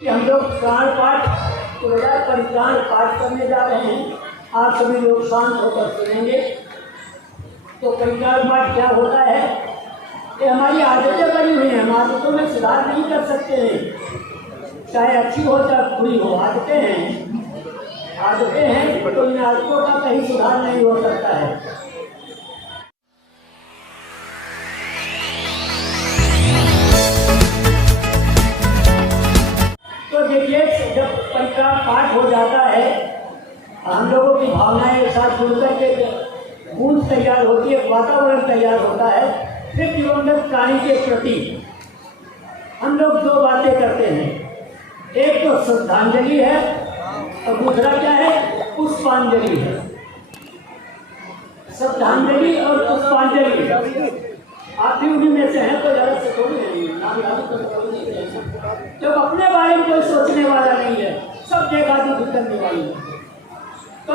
कि हम लोग प्राण पाठ परित्राण पाठ करने जा रहे हैं। आप सभी लोग शांत होकर सुनेंगे। तो परित्राण पाठ क्या होता है? ये हमारी आदतें बनी हुई हैं, हम आदतों में सुधार नहीं कर सकते हैं, चाहे अच्छी हो चाहे बुरी हो। आदतें हैं तो इन आदतों का कहीं सुधार नहीं हो सकता है। तो देखिए, जब परित्राण पाठ हो जाता है, हम लोगों की भावनाएं एक साथ जुड़कर के गूंज तैयार होती है, वातावरण तैयार होता है। फिर दिवंगत प्राणी के प्रति हम लोग दो बातें करते हैं। एक तो श्रद्धांजलि है और दूसरा क्या है? पुष्पांजलि है। श्रद्धांजलि और पुष्पांजलि, आप भी उन्हीं में से हैं तो ज़्यादा से थोड़ी नहीं। जब अपने बारे में कोई सोचने वाला नहीं है, सब देखा दुख करने वाली है। तो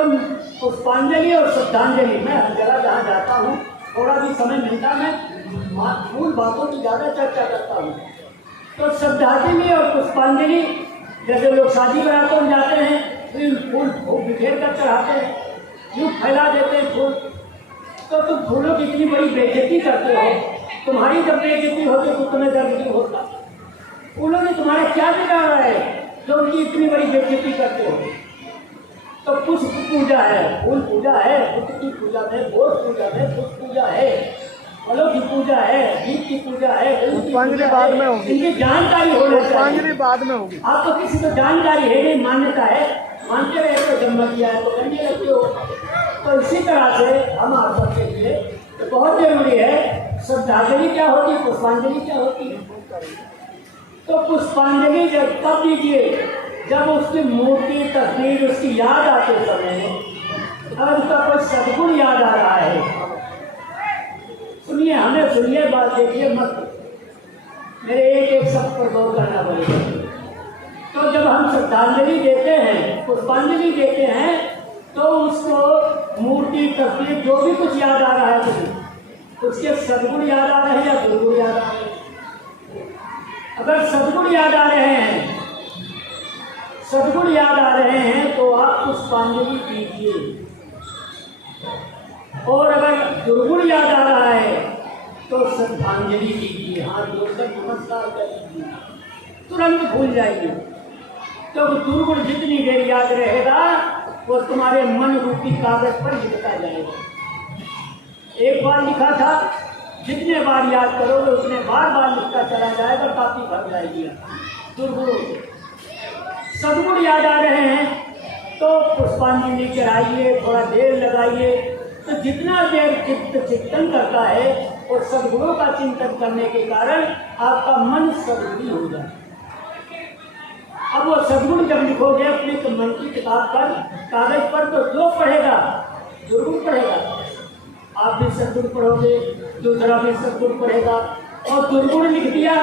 पुष्पांजलि और श्रद्धांजलि, मैं हर जगह जहाँ जाता हूँ, थोड़ा भी समय मिलता मैं मूल बातों की ज़्यादा चर्चा करता हूँ। तो श्रद्धांजलि और पुष्पांजलि, जैसे लोग शादी बरातों में जाते हैं, फिर फूल बिखेर कर चढ़ाते हैं, यूँ फैला देते हैं फूल। तो तुम फूलों की इतनी बड़ी बेइज्जती करते हो। तुम्हारी जब बेइज्जती होती है तो तुम्हें दर्द नहीं होता। फूलों ने तुम्हारे क्या बिगाड़ा है जो उनकी इतनी बड़ी बेइज्जती करते हो? तो पुष्प पूजा है, फूल पूजा है, बुद्ध की पूजा है, बोध पूजा है, पुष्प पूजा है, फलों की पूजा है, गीत की पूजा है, पुष्पांजलि बाद में होगी। इनकी जानकारी होनी चाहिए। पुष्पांजलि बाद में होगी। आपको किसी को जानकारी है नहीं, मान्यता है, मानते रहते हो, जन्म किया है तो करने लगते हो। तो इसी तरह से हम आप सबके लिए तो बहुत जरूरी है। श्रद्धांजलि क्या होती है, पुष्पांजलि क्या होती है? तो पुष्पांजलि जब तब दीजिए जब उसकी मूर्ति, तस्वीर, उसकी याद आते समय, अगर उसका कोई सद्गुण याद आ रहा है। सुनिए, हमें सुनिए, बात देखिए मत, मेरे एक शब्द पर गौर करना पड़ेगा। तो जब हम श्रद्धांजलि देते हैं, पुष्पांजलि देते हैं, तो उसको मूर्ति, तस्वीर, जो भी कुछ याद आ रहा है, उसके सद्गुण याद आ रहे हैं या दुर्गुण याद आ रहे हैं? अगर सद्गुण याद आ रहे हैं, सद्गुण याद आ रहे हैं तो आप पुष्पांजलि दीजिए। और अगर दुर्गुण याद आ रहा है तो श्रद्धांजलि दीजिए। हाथ जोड़कर नमस्कार कर दीजिए, तुरंत भूल जाइए। तो दुर्गुण जितनी देर याद रहेगा वो तुम्हारे मन रूपी कागज पर लिखता जाएगा। एक बार लिखा था, जितने बार याद करोगे उतने बार बार लिखता चला जाएगा, काफी भर जाएगी दुर्गुणों से। सद्गुण याद आ रहे हैं तो पुष्पांजलि चढ़ाइए, थोड़ा देर लगाइए। तो जितना देर चित्त चिंतन करता है और सद्गुणों का चिंतन करने के कारण आपका मन सद्गुणी हो जाए। अब वो सद्गुण जब लिखोगे अपने मन की किताब पर, कागज पर, तो जो पढ़ेगा दुर्गुण पढ़ेगा। आप भी सद्गुण पढ़ोगे, दूसरा भी सद्गुण पढ़ेगा। और दुर्गुण लिख दिया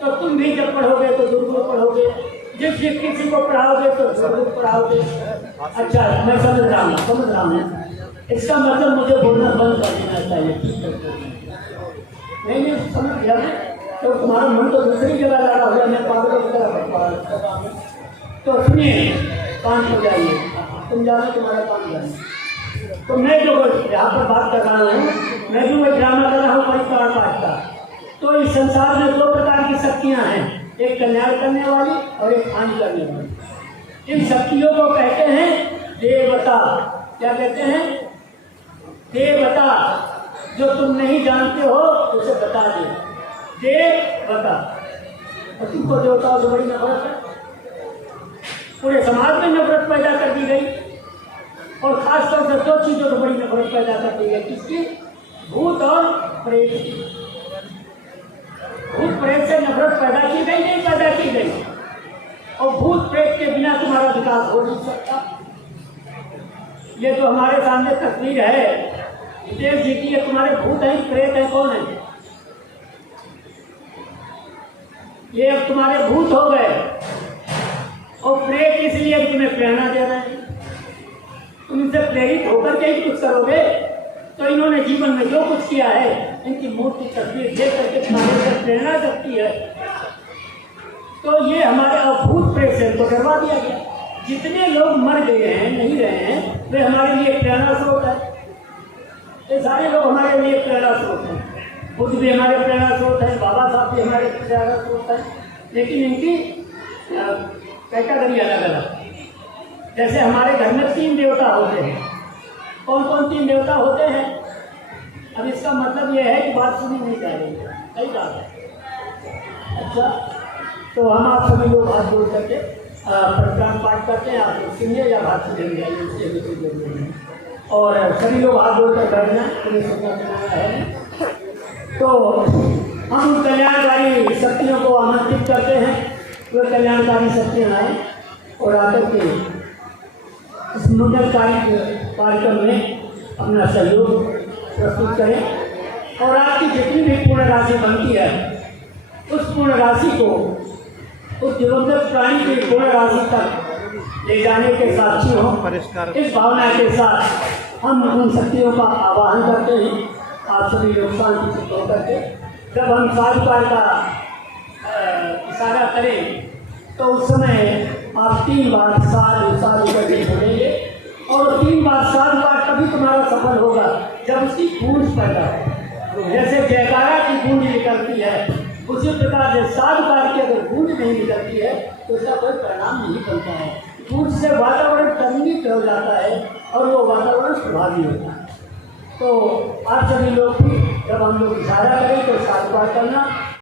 तो तुम भी जब पढ़ोगे तो दुर्गुण पढ़ोगे। जिस किसी को पढ़ाओगे तो दुर्गुण पढ़ाओगे। अच्छा, मैं समझ रहा हूँ। इसका मतलब मुझे बोलना बंद कर देना चाहिए। नहीं समझ गया मैं, तो तुम्हारा मन तो दूसरी जगह लगा हुआ है, मैं पागलों की तरह। तो सुनिए, कान हो जाइए, तुम जानो तुम्हारा काम जाने। तो मैं जो यहाँ पर बात कर रहा हूँ, मैं भी वही ड्रामा कर रहा हूँ परित्राण पाठ का। तो इस संसार में दो प्रकार की शक्तियाँ हैं, एक कल्याण करने वाली और एक हानि करने वाली। इन शक्तियों को कहते हैं देवता। क्या कहते हैं? देवता। जो तुम नहीं जानते हो उसे बता दे, देवता। और तुमको देवताओं से बड़ी नफरत है, पूरे समाज में नफरत पैदा कर दी गई। और खासतौर से दो चीजों से बड़ी नफरत पैदा कर दी गई। किसकी? भूत और प्रेत की। भूत प्रेत से नफरत पैदा की गई, नहीं पैदा की गई। और भूत प्रेत के बिना तुम्हारा विकास हो नहीं सकता। ये जो हमारे सामने तस्वीर है विदेश जी की, ये तुम्हारे भूत हैं, प्रेत है, कौन है? ये अब तुम्हारे भूत हो गए। और प्रेत इसलिए तुम्हें प्रेरणा दे रहे हैं, तुम इनसे प्रेरित होकर के ही कुछ करोगे। तो इन्होंने जीवन में जो कुछ किया है, इनकी मूर्ति तस्वीर देख करके प्रेरणा करती है। तो ये हमारे अभूत करवा दिया गया। जितने लोग मर गए हैं, नहीं रहे हैं, वे हमारे लिए प्रेरणा स्रोत है। ये सारे लोग हमारे लिए प्रेरणा स्रोत हैं। खुद भी हमारे प्रेरणा स्रोत है, बाबा साहब भी हमारे प्रेरणा स्रोत है। लेकिन इनकी कैटेगरी अलग अलग। जैसे हमारे घर में 3 देवता होते हैं। कौन कौन 3 देवता होते हैं? अब इसका मतलब यह है कि बात सुनी नहीं जा रही है, सही बात है। अच्छा, तो हम आप सभी लोग हाथ जोड़ करके प्रज्ञान पाठ करते हैं। आप लोग सुनिए या बात सुनेंगे, उससे भी कोई जरूरी नहीं। और सभी लोग हाथ जोड़ कर बैठना, उन्हें सुनना है। तो हम उन कल्याणकारी शक्तियों को आमंत्रित करते हैं, वे कल्याणकारी शक्तियाँ आए और आकर के इस मंगलकारी कार्यक्रम में अपना सहयोग प्रस्तुत करें। और आपकी जितनी भी पूर्ण राशि बनती है, उस पूर्ण राशि को उस दिवंगत प्राणी की पूर्ण राशि तक ले जाने के साक्षी हों। इस भावना के साथ हम उन शक्तियों का आवाहन करते हैं। आप सभी लोग शांति से होकर के जब हम साधुकार का इशारा करें तो उस समय आप 3 बार साधु साधु करके बोलेंगे। और 3 बार साधुकार तभी तुम्हारा सफल होगा जब उसकी गूंज पैदा हो। जैसे जयकारा की गूंज निकलती है, उसी प्रकार से साधुकार की अगर गूंज नहीं निकलती है तो उसका कोई परिणाम नहीं बनता है। गूंज से वातावरण तरंगित हो जाता है और वो वातावरण प्रभावी होता है। तो आप सभी लोग भी जब हम लोग इशारा करें तो साधुकार करना।